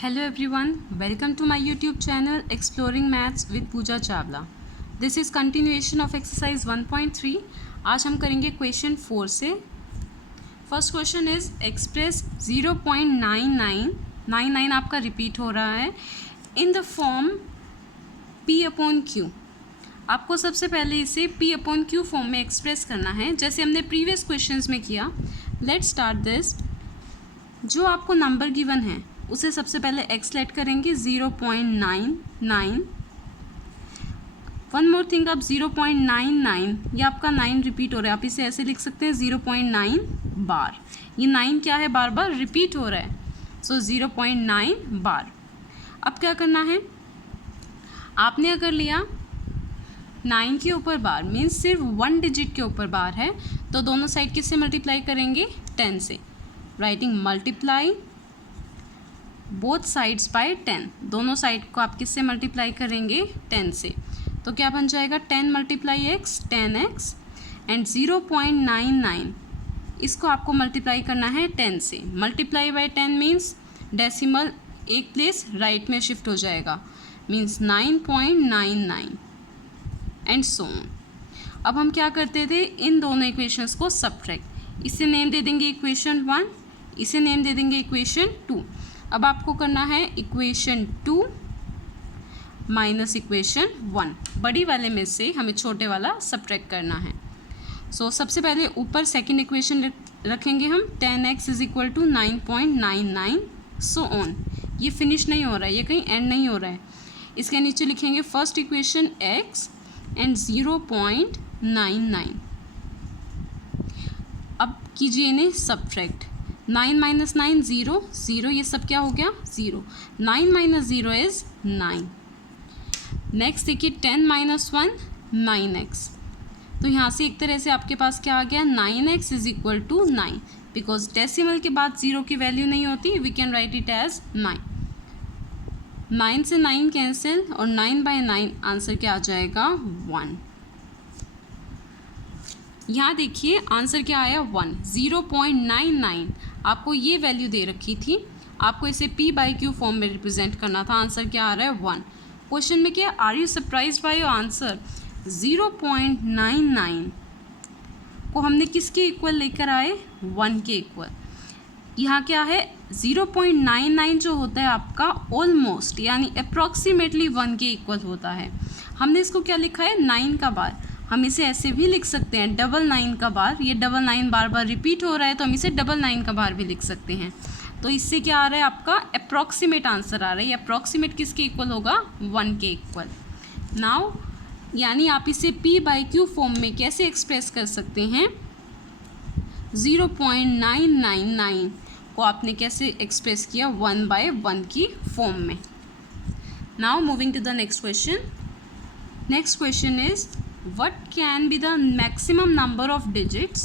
Hello everyone, welcome to my YouTube channel Exploring Maths with Pooja Chawla. This is continuation of exercise 1.3. आज हम करेंगे question 4 से. First question is express 0.99 आपका repeat हो रहा है इन the form P upon Q. आपको सबसे पहले इसे P अपॉन Q फॉर्म में एक्सप्रेस करना है जैसे हमने प्रीवियस क्वेश्चंस में किया. Let's start this. जो आपको नंबर गिवन है उसे सबसे पहले एक्स लेट करेंगे 0.99. वन मोर थिंग, आप 0.99 ये आपका 9 रिपीट हो रहा है, आप इसे ऐसे लिख सकते हैं 0.9 बार. ये 9 क्या है, बार बार रिपीट हो रहा है, सो 0.9 बार. अब क्या करना है, आपने अगर लिया 9 के ऊपर बार मीन्स सिर्फ 1 डिजिट के ऊपर बार है तो दोनों साइड किससे मल्टीप्लाई करेंगे, 10 से. Writing multiply both sides by 10. दोनों साइड को आप किससे मल्टीप्लाई करेंगे, 10 से. तो क्या बन जाएगा 10 मल्टीप्लाई एक्स 10x एंड 0.99 इसको आपको मल्टीप्लाई करना है 10 से. मल्टीप्लाई बाय 10 मीन्स डेसिमल एक प्लेस राइट में शिफ्ट हो जाएगा, मीन्स 9.99 एंड सो ऑन. अब हम क्या करते थे, इन दोनों इक्वेशंस को सब्ट्रैक्ट. इसे नेम दे देंगे इक्वेशन 1, इसे नेम दे देंगे इक्वेशन 2. अब आपको करना है इक्वेशन 2 माइनस इक्वेशन 1. बड़ी वाले में से हमें छोटे वाला सब्ट्रैक्ट करना है. सो सबसे पहले ऊपर सेकंड इक्वेशन रखेंगे हम 10x is equal to 9.99 so on. ये फिनिश नहीं हो रहा है, ये कहीं एंड नहीं हो रहा है. इसके नीचे लिखेंगे फर्स्ट इक्वेशन x एंड 0.99. अब कीजिए इन्हें सब्ट्रैक्ट. 9 माइनस 9 0 0, ये सब क्या हो गया 0. 9 माइनस 0 इज 9. नेक्स्ट देखिए 10 माइनस 1 9x. तो यहाँ से एक तरह से आपके पास क्या आ गया 9x is equal to 9. Because decimal के बाद 0 की वैल्यू नहीं होती, we can write it as 9. 9 से 9 कैंसिल और 9 बाय 9 आंसर क्या आ जाएगा 1. यहाँ देखिए आंसर क्या आया 1. 0.99 आपको ये वैल्यू दे रखी थी, आपको इसे P बाई Q फॉर्म में रिप्रेजेंट करना था. आंसर क्या आ रहा है 1. क्वेश्चन में क्या, are you surprised by your answer. 0.99 को हमने किसके इक्वल लेकर आए, 1 के इक्वल. यहाँ क्या है 0.99 जो होता है आपका ऑलमोस्ट यानी अप्रॉक्सीमेटली 1 के इक्वल होता है. हमने इसको क्या लिखा है 9 का बार. हम इसे ऐसे भी लिख सकते हैं 999 का बार. ये 99 बार बार रिपीट हो रहा है तो हम इसे 99 का बार भी लिख सकते हैं. तो इससे क्या आ रहा है आपका अप्रॉक्सीमेट आंसर आ रहा है. ये अप्रॉक्सीमेट किसके इक्वल होगा 1 के इक्वल. नाउ यानी आप इसे P बाई Q फॉर्म में कैसे एक्सप्रेस कर सकते हैं, 0.999 को आपने कैसे एक्सप्रेस किया 1 बाय 1 की फॉर्म में. Now moving to the next question. Next question is what can be the maximum number of digits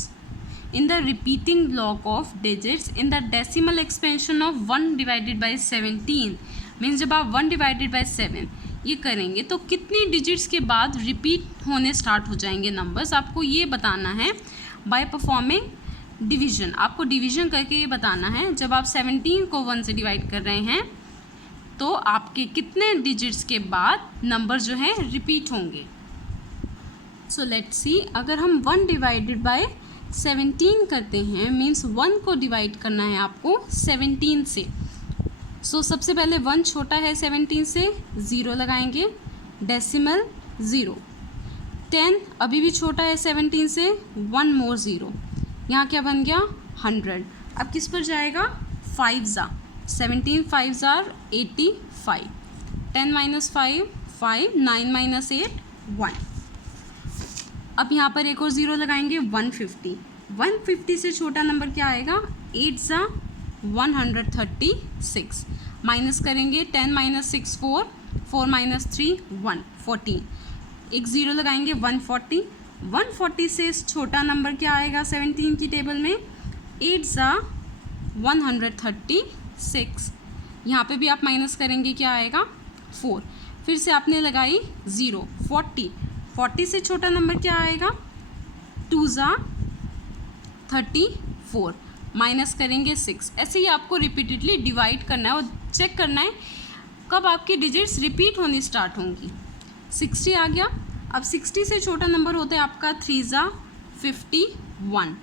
in the repeating block of digits in the decimal expansion of 1 divided by 17. Means जब आप 1 divided by 7 ये करेंगे तो कितनी digits के बाद repeat होने start हो जाएंगे नंबर्स, आपको ये बताना है बाय परफॉर्मिंग डिवीजन. आपको डिवीजन करके ये बताना है. जब आप 17 को 1 से डिवाइड कर रहे हैं तो आपके कितने डिजिट्स के बाद नंबर जो है रिपीट होंगे. सो लेट्स सी, अगर हम 1 डिवाइडेड बाय 17 करते हैं मीन्स 1 को डिवाइड करना है आपको 17 से. सो सबसे पहले 1 छोटा है 17 से, 0 लगाएंगे, डेसिमल 0. 10 अभी भी छोटा है 17 से, 1 मोर 0. यहाँ क्या बन गया 100. अब किस पर जाएगा 5 ज़ा 17 5 ज़ार 85. 10 माइनस 5 5, 9 माइनस 8 1. अब यहाँ पर एक और 0 लगाएंगे 150. 150 से छोटा नंबर क्या आएगा 8 ज़ा 136. माइनस करेंगे 10 माइनस 6 4, 4 माइनस 3 1, 14. एक 0 लगाएंगे 140. 140 से छोटा नंबर क्या आएगा 17 की टेबल में 8 ज़ा 136. यहाँ पे भी आप माइनस करेंगे क्या आएगा 4. फिर से आपने लगाई 0. 40 से छोटा नंबर क्या आएगा 2 ज़ा 34. माइनस करेंगे 6। ऐसे ही आपको रिपीटेडली डिवाइड करना है और चेक करना है कब आपकी डिजिट्स रिपीट होनी स्टार्ट होंगी। 60 आ गया। अब 60 से छोटा नंबर होता है आपका 3 ज़ा 51,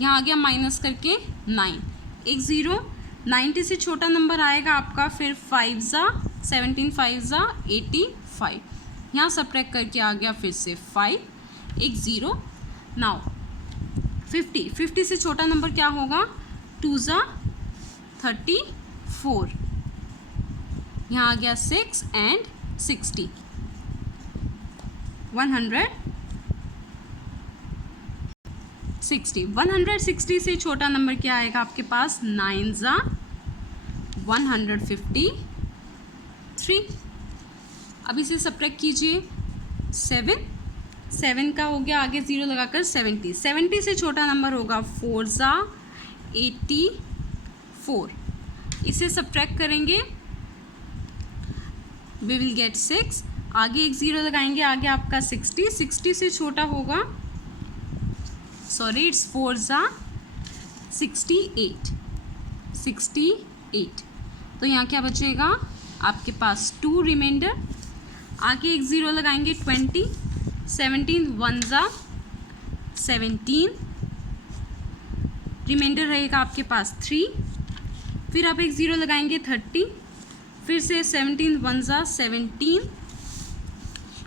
यहाँ आ गया माइनस करके 9, एक ज़ीरो। 90 से छोटा नंबर आएगा आपका फिर 5 ज़ा 17, 5 ज़ा 85, यहाँ सब्ट्रैक्ट करके आ गया फिर से 5, एक ज़ीरो। नाउ 50 से छोटा नंबर क्या होगा 2 ज़ा 34, यहाँ आ गया 6 एंड 60, 160 से छोटा नंबर क्या आएगा आपके पास 9 ज़ा 153। अब इसे सब्ट्रैक्ट कीजिए 7 का हो गया आगे ज़ीरो लगाकर 70 से छोटा नंबर होगा 4 ज़ा 84, इसे सब्ट्रैक्ट करेंगे वी विल गेट 6, आगे एक ज़ीरो लगाएंगे आगे आपका 60 से छोटा होगा सॉरी इट्स 4 ज़ा 68, तो यहाँ क्या बचेगा आपके पास 2 रिमाइंडर, आगे एक ज़ीरो लगाएंगे 20, 17 1 ज़ा 17, रिमाइंडर रहेगा आपके पास 3, फिर आप एक ज़ीरो लगाएंगे 30, फिर से 17 1 ज़ा 17।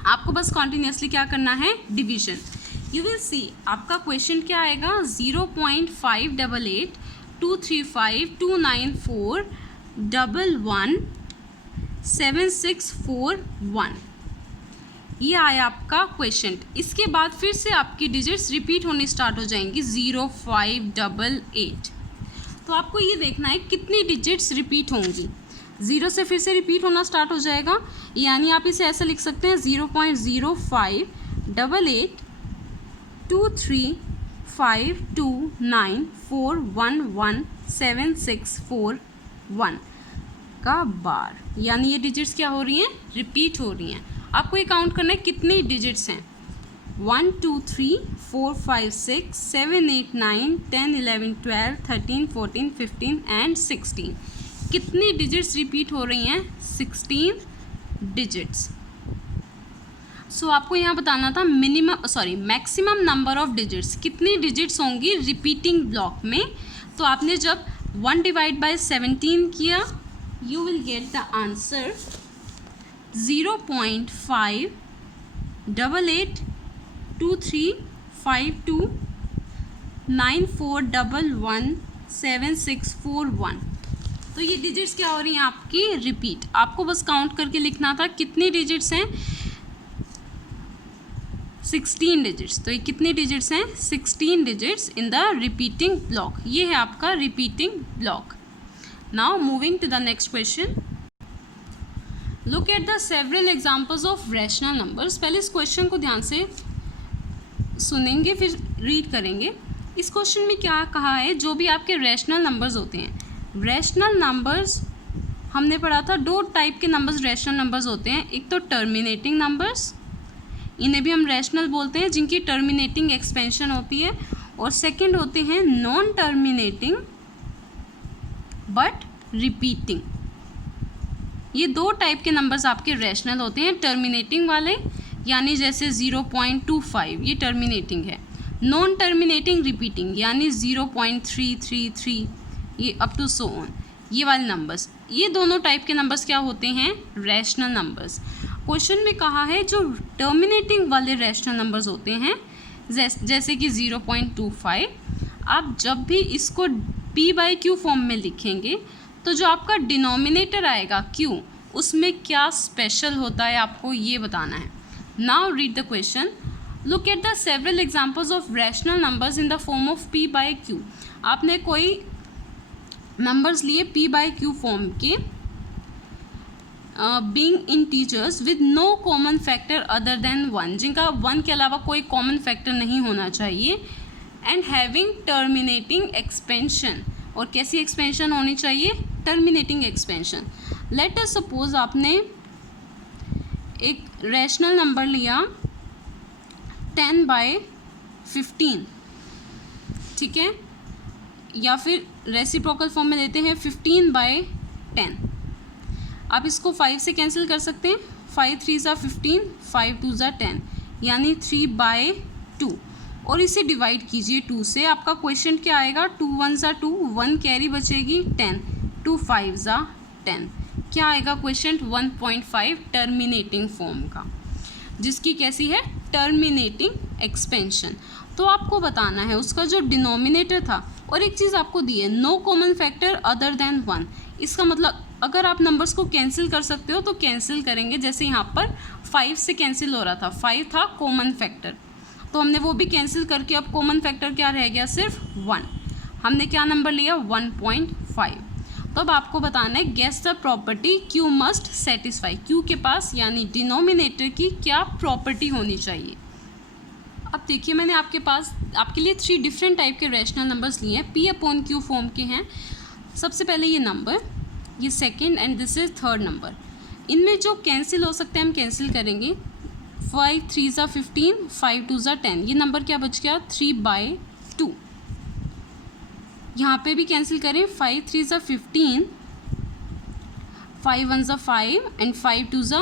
आपको बस कॉन्टिन्यूसली क्या करना है डिवीजन। यू विल सी आपका क्वेश्चन क्या आएगा 0.588 235 294 11 7641, ये आया आपका क्वेश्चन। इसके बाद फिर से आपकी डिजिट्स रिपीट होनी स्टार्ट हो जाएंगी 0588। तो आपको ये देखना है कितनी डिजिट्स रिपीट होंगी। 0 से फिर से रिपीट होना स्टार्ट हो जाएगा, यानी आप इसे ऐसा लिख सकते हैं 0.0588 235 294 11 7641 का बार, यानी ये डिजिट्स क्या हो रही हैं रिपीट हो रही हैं। आपको ये काउंट करना है कितनी डिजिट्स हैं 1 2 3 4 5 6 7 8 9 10 11 12 13 14 15 एंड 16, कितनी डिजिट्स रिपीट हो रही हैं 16 डिजिट्स। सो आपको यहाँ बताना था मैक्सिमम नंबर ऑफ डिजिट्स, कितनी डिजिट्स होंगी रिपीटिंग ब्लॉक में। तो आपने जब 1 डिवाइड बाय 17 किया you will get the answer 0.5888235294117641। तो ये डिजिट्स क्या हो रही हैं आपकी रिपीट। आपको बस काउंट करके लिखना था कितनी डिजिट्स हैं 16 डिजिट्स। तो ये कितनी डिजिट्स हैं 16 digits in the repeating block. ये है आपका repeating block. Now moving to the next question. Look at the several examples of rational numbers. पहले इस क्वेश्चन को ध्यान से सुनेंगे फिर रीड करेंगे। इस क्वेश्चन में क्या कहा है, जो भी आपके रैशनल नंबर्स होते हैं, रैशनल नंबर्स हमने पढ़ा था 2 टाइप के नंबर्स रैशनल नंबर्स होते हैं। एक तो टर्मिनेटिंग नंबर्स, इन्हें भी हम रैशनल बोलते हैं, जिनकी टर्मिनेटिंग एक्सपेंशन होती है, और सेकेंड होते हैं नॉन टर्मिनेटिंग बट रिपीटिंग। ये 2 टाइप के नंबर्स आपके रैशनल होते हैं। टर्मिनेटिंग वाले यानी जैसे 0.25 ये टर्मिनेटिंग है, नॉन टर्मिनेटिंग रिपीटिंग यानी 0.333 ये अप टू सो ऑन, ये वाले नंबर्स, ये दोनों टाइप के नंबर्स क्या होते हैं रैशनल नंबर्स। क्वेश्चन में कहा है जो टर्मिनेटिंग वाले रैशनल नंबर्स होते हैं जैसे कि 0.25, आप जब भी इसको p/q फॉर्म में लिखेंगे तो जो आपका डिनोमिनेटर आएगा q, उसमें क्या स्पेशल होता है आपको ये बताना है। Now read the question. Look at the several examples of rational numbers in the form of p/q। आपने कोई नंबर्स लिए p/q फॉर्म के, being integers with no common factor other than 1, जिनका 1 के अलावा कोई कॉमन फैक्टर नहीं होना चाहिए, एंड हैविंग टर्मिनेटिंग एक्सपेंशन, और कैसी एक्सपेंशन होनी चाहिए terminating expansion. Let us suppose आपने एक रैशनल नंबर लिया 10/15, ठीक है, या फिर रेसिप्रोकल फॉर्म में देते हैं 15/10। आप इसको 5 से कैंसिल कर सकते हैं, 5 3 ज़ा 15, 5 2 ज़ा 10, यानी 3/2। और इसे डिवाइड कीजिए 2 से, आपका क्वेश्चन क्या आएगा, 2 1 ज़ा 2, 1 कैरी बचेगी 10, 2 5 ज़ा 10। क्या आएगा क्वेश्चन 1.5 टर्मिनेटिंग फॉर्म का, जिसकी कैसी है, टर्मिनेटिंग एक्सपेंशन। तो आपको बताना है उसका जो डिनोमिनेटर था, और एक चीज़ आपको दी है, no common factor other than 1। इसका मतलब अगर आप नंबर्स को कैंसिल कर सकते हो तो कैंसिल करेंगे। जैसे यहाँ पर 5 से कैंसिल हो रहा था, 5 था कॉमन फैक्टर, तो हमने वो भी कैंसिल करके अब कॉमन फैक्टर क्या रह गया, सिर्फ 1। हमने क्या नंबर लिया, 1.5। तो अब आपको बताना है guess the property Q must satisfy, Q के पास यानी डिनोमिनेटर की क्या प्रॉपर्टी होनी चाहिए। अब देखिए मैंने आपके लिए 3 डिफरेंट टाइप के रैशनल नंबर्स लिए हैं, P/Q फॉर्म के हैं। सबसे पहले ये नंबर, ये second and this is third number. इनमें जो कैंसिल हो सकते हैं हम कैंसिल करेंगे। 5 3 ज़ा 15, 5 2 ज़ा 10, ये नंबर क्या बच गया, 3/2। यहाँ पे भी कैंसिल करें, 5 3 ज़ा 15, 5 1 ज़ा 5 एंड 5 2 ज़ा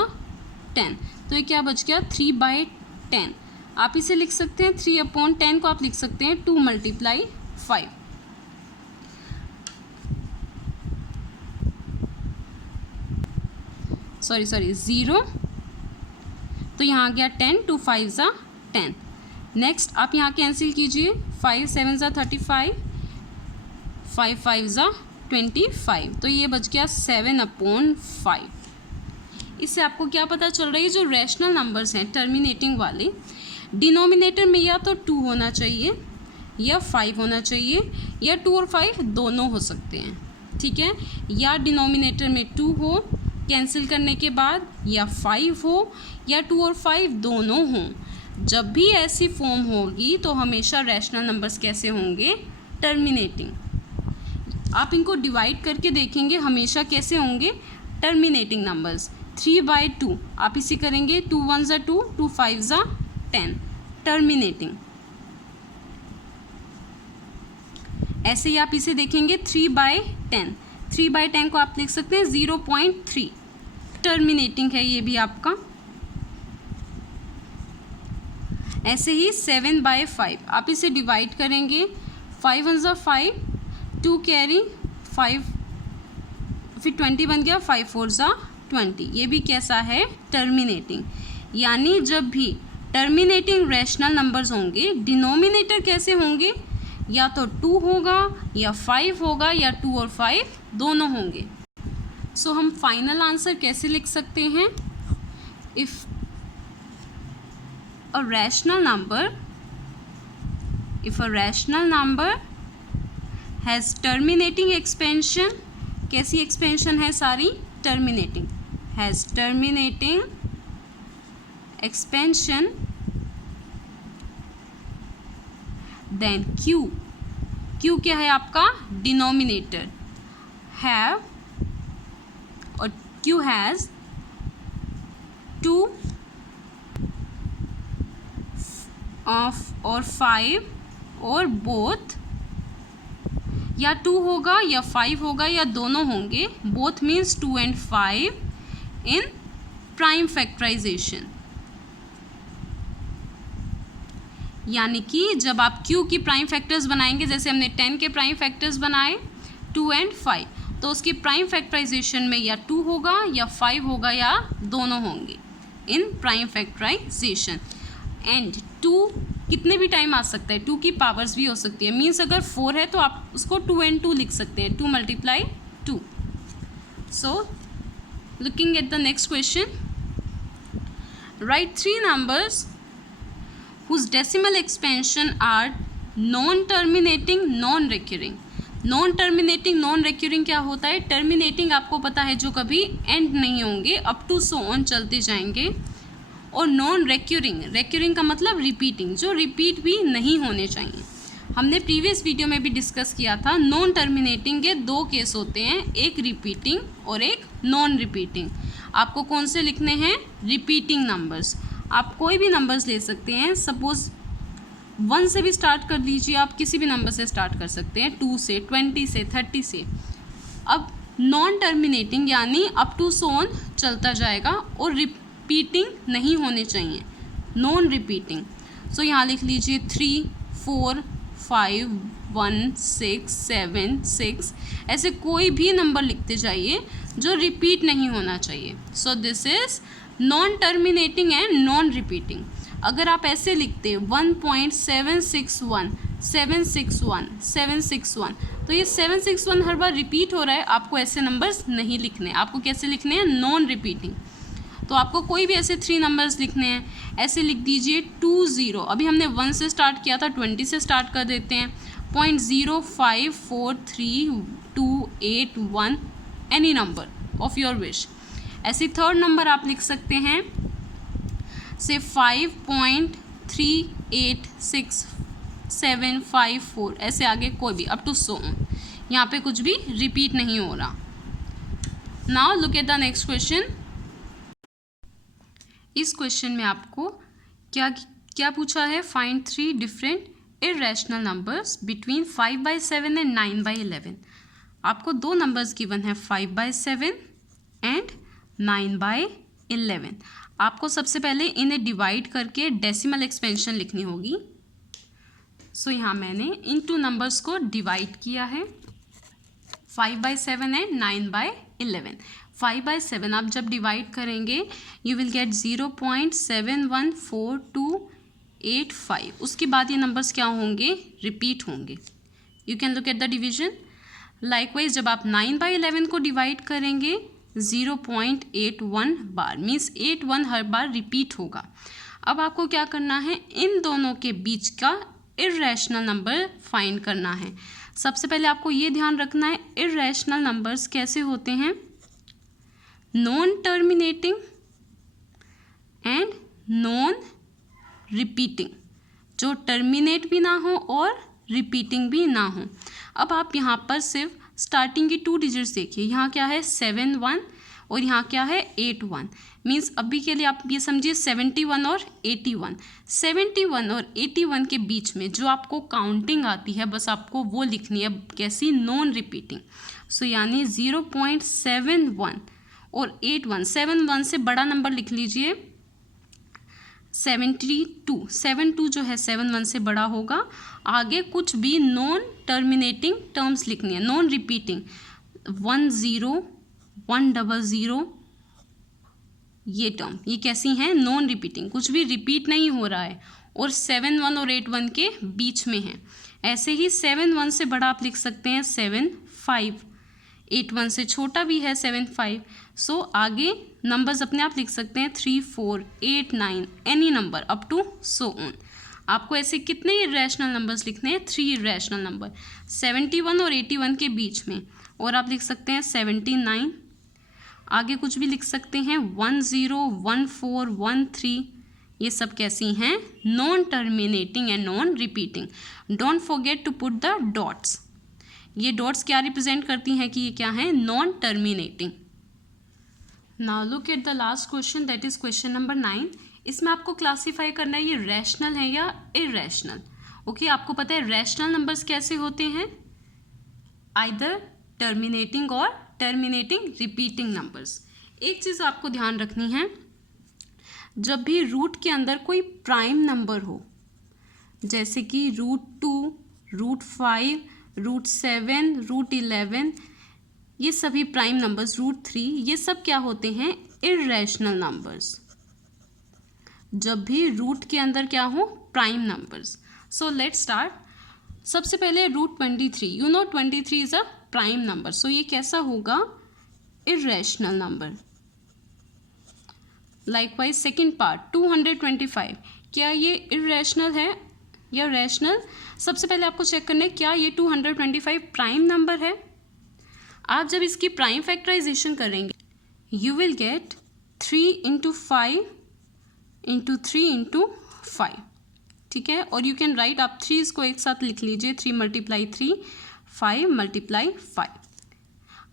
10, तो ये क्या बच गया, 3/10। आप इसे लिख सकते हैं 3/10 को आप लिख सकते हैं 2 × 5। सॉरी 0, तो यहाँ आ गया 10, 2 5 ज़ा 10। नेक्स्ट आप यहाँ कैंसिल कीजिए, 5 7 ज़ा 35, 5 5 ज़ा 25, तो ये बच गया 7/5। इससे आपको क्या पता चल रहा है, जो रैशनल नंबर्स हैं टर्मिनेटिंग वाले, डिनोमिनेटर में या तो 2 होना चाहिए या 5 होना चाहिए, या 2 और 5 दोनों हो सकते हैं, ठीक है। या डिनोमिनेटर में 2 हो कैंसिल करने के बाद, या 5 हो, या 2 और 5 दोनों हों। जब भी ऐसी फॉर्म होगी तो हमेशा रैशनल नंबर्स कैसे होंगे, टर्मिनेटिंग। आप इनको डिवाइड करके देखेंगे हमेशा कैसे होंगे, टर्मिनेटिंग नंबर्स। 3/2 आप इसे करेंगे, 2 1 ज़ा 2, 2 5 ज़ा 10, टर्मिनेटिंग। ऐसे ही आप इसे देखेंगे 3/10, 3/10 को आप लिख सकते हैं 0.3, टर्मिनेटिंग है ये भी आपका। ऐसे ही 7/5 आप इसे डिवाइड करेंगे, 5 1 ज़ा 5, 2 कैरी 5, फिर 20 बन गया, 5 4 ज़ा 20, ये भी कैसा है, टर्मिनेटिंग। यानी जब भी टर्मिनेटिंग रैशनल नंबर्स होंगे, डिनोमिनेटर कैसे होंगे, या तो 2 होगा या 5 होगा, या 2 और 5 दोनों होंगे। सो हम फाइनल आंसर कैसे लिख सकते हैं, if a rational number has terminating expansion, कैसी एक्सपेंशन है सारी, terminating, has terminating expansion, then Q क्या है आपका, डिनोमिनेटर, have और Q has 2 और 5 और बोथ, या 2 होगा या 5 होगा या दोनों होंगे, both means 2 and 5 in prime factorization. यानी कि जब आप Q की प्राइम फैक्टर्स बनाएंगे, जैसे हमने 10 के प्राइम फैक्टर्स बनाए 2 and 5, तो उसकी प्राइम फैक्टराइजेशन में या 2 होगा या 5 होगा या दोनों होंगे इन प्राइम फैक्टराइजेशन। एंड 2 कितने भी टाइम आ सकता है, 2 की पावर्स भी हो सकती है, मीन्स अगर 4 है तो आप उसको 2 and 2 लिख सकते हैं, 2 × 2। So looking at the next question, right 3 numbers whose decimal expansion are non-terminating, non-recurring। Non terminating non recurring क्या होता है, टर्मिनेटिंग आपको पता है जो कभी एंड नहीं होंगे, अप टू सो ऑन चलते जाएंगे, और नॉन रिक्यूरिंग का मतलब रिपीटिंग, जो रिपीट भी नहीं होने चाहिए। हमने प्रीवियस वीडियो में भी डिस्कस किया था, नॉन टर्मिनेटिंग के 2 केस होते हैं, एक रिपीटिंग और एक नॉन रिपीटिंग। आपको कौन से लिखने हैं, रिपीटिंग नंबर्स। आप कोई भी नंबर्स ले सकते हैं, सपोज 1 से भी स्टार्ट कर दीजिए, आप किसी भी नंबर से स्टार्ट कर सकते हैं, 2 से, 20 से, 30 से। अब नॉन टर्मिनेटिंग यानी अप टू सो ऑन चलता जाएगा और रिपीटिंग नहीं होने चाहिए, नॉन रिपीटिंग। सो यहाँ लिख लीजिए 3, 4, 5, 1, 6, 7, 6, ऐसे कोई भी नंबर लिखते जाइए जो रिपीट नहीं होना चाहिए। So this is non terminating and non repeating. अगर आप ऐसे लिखते 1.761, 761, 761, तो ये 761 हर बार रिपीट हो रहा है, आपको ऐसे नंबर्स नहीं लिखने। आपको कैसे लिखने हैं? Non repeating. तो आपको कोई भी ऐसे 3 नंबर्स लिखने हैं, ऐसे लिख दीजिए 20। अभी हमने 1 से स्टार्ट किया था, 20 से स्टार्ट कर देते हैं, 0.054328 any number of your wish. ऐसे थर्ड नंबर आप लिख सकते हैं से 5.386754, ऐसे आगे कोई भी अप टू सो ऑन, यहाँ पे कुछ भी रिपीट नहीं हो रहा। Now look at the next question. इस क्वेश्चन में आपको क्या पूछा है? Find 3 different irrational numbers between 5/7 and 9/11। आपको 2 नंबर्स गिवन है, 5/7 एंड 9/11। आपको सबसे पहले इन्हें डिवाइड करके डेसिमल एक्सपेंशन लिखनी होगी। सो यहाँ मैंने इन 2 नंबर्स को डिवाइड किया है, 5/7 एंड 9/11। 5/7 आप जब डिवाइड करेंगे यू विल गेट 0.714285। उसके बाद ये नंबर्स क्या होंगे? रिपीट होंगे। You can look at the division. Likewise जब आप 9/11 को डिवाइड करेंगे 0.81 बार, मीन्स 81 हर बार रिपीट होगा। अब आपको क्या करना है? इन दोनों के बीच का इरेशनल नंबर फाइंड करना है। सबसे पहले आपको ये ध्यान रखना है इरेशनल नंबर्स कैसे होते हैं? Non terminating and non repeating, जो टर्मिनेट भी ना हो और रिपीटिंग भी ना हो। अब आप यहाँ पर सिर्फ स्टार्टिंग की 2 डिजिट्स देखिए, यहाँ क्या है 71 और यहाँ क्या है 81। मीन्स अभी के लिए आप ये समझिए 71 और 81। 71 और 81 के बीच में जो आपको काउंटिंग आती है बस आपको वो लिखनी है, कैसी? Non repeating. सो यानी 0.71 और 81, 71 से बड़ा नंबर लिख लीजिए 72। 72 जो है 71 से बड़ा होगा। आगे कुछ भी नॉन टर्मिनेटिंग टर्म्स लिखनी है, नॉन रिपीटिंग, 10, 100, ये टर्म ये कैसी हैं? नॉन रिपीटिंग, कुछ भी रिपीट नहीं हो रहा है और 71 और 81 के बीच में है। ऐसे ही 71 से बड़ा आप लिख सकते हैं 75, 81 से छोटा भी है 75। सो आगे नंबर्स अपने आप लिख सकते हैं 3, 4, 8, 9 any number up to so on. आपको ऐसे कितने इरेशनल नंबर्स लिखने हैं? 3 इरेशनल नंबर 71 और 81 के बीच में, और आप लिख सकते हैं 79। आगे कुछ भी लिख सकते हैं 10, 14, 13, ये सब कैसी हैं? Non terminating and non repeating. Don't forget to put the dots. ये डॉट्स क्या रिप्रेजेंट करती हैं कि ये क्या है? Non terminating. Now look at the last question, that is question number 9। इसमें आपको क्लासीफाई करना है ये रैशनल है या इरेशनल। ओके, आपको पता है रैशनल नंबर्स कैसे होते हैं? आइदर टर्मिनेटिंग और टर्मिनेटिंग रिपीटिंग नंबर्स। एक चीज़ आपको ध्यान रखनी है, जब भी रूट के अंदर कोई प्राइम नंबर हो, जैसे कि √2, √5, √7, √11, ये सभी प्राइम नंबर्स, √3, ये सब क्या होते हैं? Irrational numbers. जब भी रूट के अंदर क्या हो? Prime numbers. So let's start. सबसे पहले √23, you know 23 is a prime number, so ये कैसा होगा? Irrational number. Likewise second part 225, क्या ये इरेशनल है या रैशनल? सबसे पहले आपको चेक करना है क्या ये 225 प्राइम नंबर है। आप जब इसकी प्राइम फैक्टराइजेशन करेंगे यू विल गेट 3 × 5 × 3 × 5, ठीक है। और यू कैन राइट, आप 3 को एक साथ लिख लीजिए, 3 × 3, 5 × 5।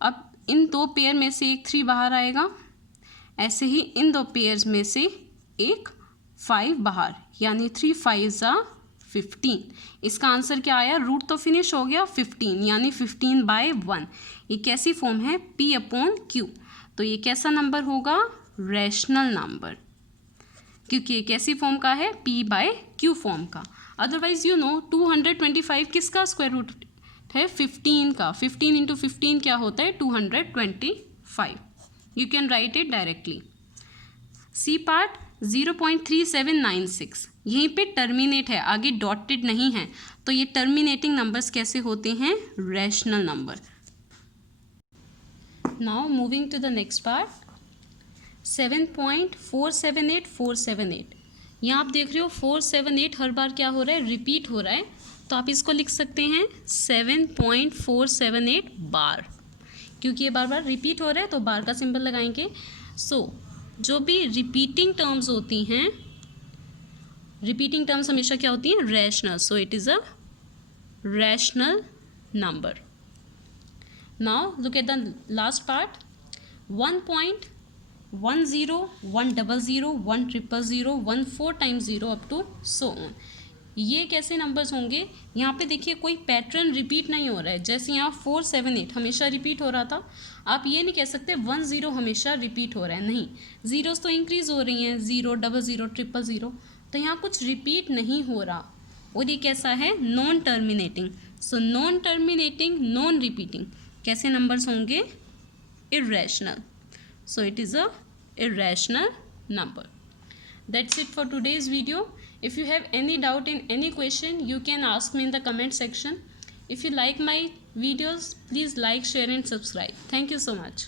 अब इन 2 पेयर में से एक 3 बाहर आएगा, ऐसे ही इन 2 पेयर्स में से एक 5 बाहर, यानी 3 5 × 15। इसका आंसर क्या आया, रूट तो फिनिश हो गया 15 यानी 15/1। ये कैसी फॉर्म है, P/Q। तो ये कैसा नंबर होगा, रैशनल नंबर, क्योंकि ये कैसी फॉर्म का है, P/Q फॉर्म का। अदरवाइज 225 किसका स्क्वायर रूट है, 15 का। 15 × 15 क्या होता है, 225। You can write it directly. C part 0.3796 यहीं पे टर्मिनेट है, आगे डॉटेड नहीं है, तो ये टर्मिनेटिंग नंबर्स कैसे होते हैं, rational number. Now moving to the next part 7.478478। यहाँ आप देख रहे हो 478 हर बार क्या हो रहा है, रिपीट हो रहा है, तो आप इसको लिख सकते हैं 7.478 बार, क्योंकि ये बार बार रिपीट हो रहा है तो बार का सिंबल लगाएंगे। सो जो भी रिपीटिंग टर्म्स होती हैं, रिपीटिंग टर्म्स हमेशा क्या होती हैं, rational. So it is a rational number. Now look at the last part 1.10 100 100 100 14 times 0 up to so on. ये कैसे नंबर्स होंगे, यहाँ पे देखिए कोई पैटर्न रिपीट नहीं हो रहा है। जैसे यहाँ 478 हमेशा रिपीट हो रहा था, आप ये नहीं कह सकते 10 हमेशा रिपीट हो रहा है, नहीं, ज़ीरोस तो इंक्रीज हो रही हैं, 0 00 000, तो यहाँ कुछ रिपीट नहीं हो रहा। और ये कैसा है, non terminating. So non terminating, non repeating कैसे नंबर्स होंगे, irrational. So it is a irrational number. That's it for today's video. If you have any doubt in any question, you can ask me in the comment section. If you like my videos, please like, share and subscribe. Thank you so much.